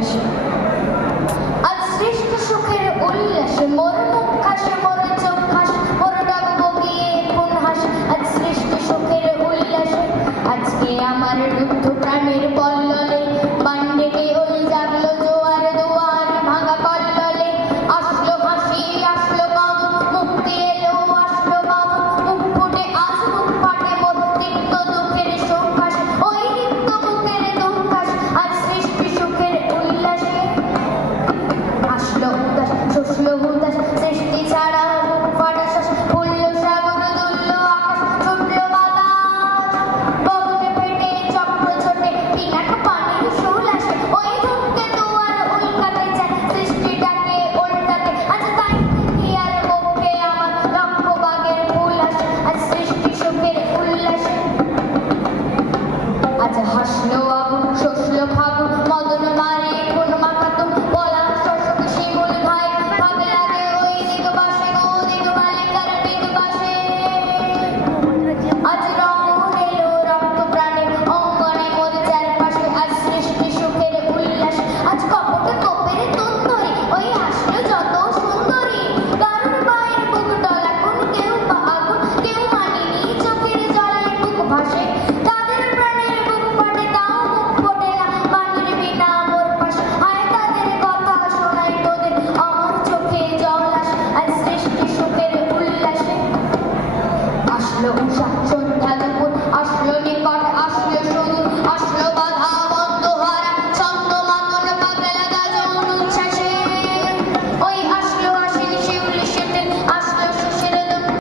আসে। আজ সৃষ্টি সুখের উল্লাসে মোর মুখ হাসে, মোর চোখ হাসে, মোর ডাক বগিয়ে কোন হাসে। আজ সৃষ্টি সুখের উল্লাসে আজকে আমার রুদ্ধ প্রাণের পল্ললে বান ডেকে ওই জাগলো জোয়ার দুয়ার ভাঙা কল্ললে। আসলো হাসি আসলো গান মুক্তি এলো আসলো গান, মুখ ফুটে আজ মুখ ফাটে মোর তিক্ত দুঃখের শোক হাসে, ওই তিক্ত বুকের দুঃখ হাসে। আজ সৃষ্টি সুখের উল্লাসে আসলো উদাস শোষলো উদাস সৃষ্টি ছাড়া মুখ ফাটা শ্বাস, ফুললো সাগর দুললো আকাশ ছুটলো বাতাস, গগনে ফেটে চক্র ছোটে পিনাক পানির শোল আসে, ওই ধূমকে দুয়ার উল্কাতে চায় সৃষ্টি ডাকে ওল্টাতে। আজ তাই হিয়ার পক্ষে আমার লক্ষ বাগের ফুল আসে। আজ সৃষ্টি সুখের উল্লাসে আজ হাসলো আগুন শোষলো ফাগুন মদন মারে কোন মাখাতুম বলা শশক শিমুল ঘায় ভাগ লাগে ওই দিগ বাসে গো দিগ বালিকার দিগ বাসে। আজ রঙ এলো রক্ত প্রাণে অঙ্গনে মোর চারপাশে। আজ সৃষ্টি সুখের উল্লাস আজ কপটে কোপের তুন্দরী ওই হাসলো যত সুন্দরী। দারুণ মায়ের বুক ডলা কোন কেউ বা আগুন কেউ মানিনি চোখের জলে বুক ভাসে। তাদের প্রাণের বুক ফাটে তাও মুখ ফোটে না বাণীর বিনা মোর পাশে। হায় তাদের কথা শোনাই তোদের আমার চোখে জল আসে। আজ সৃষ্টি সুখের উল্লাসে আসলো উষা সন্ধ্যা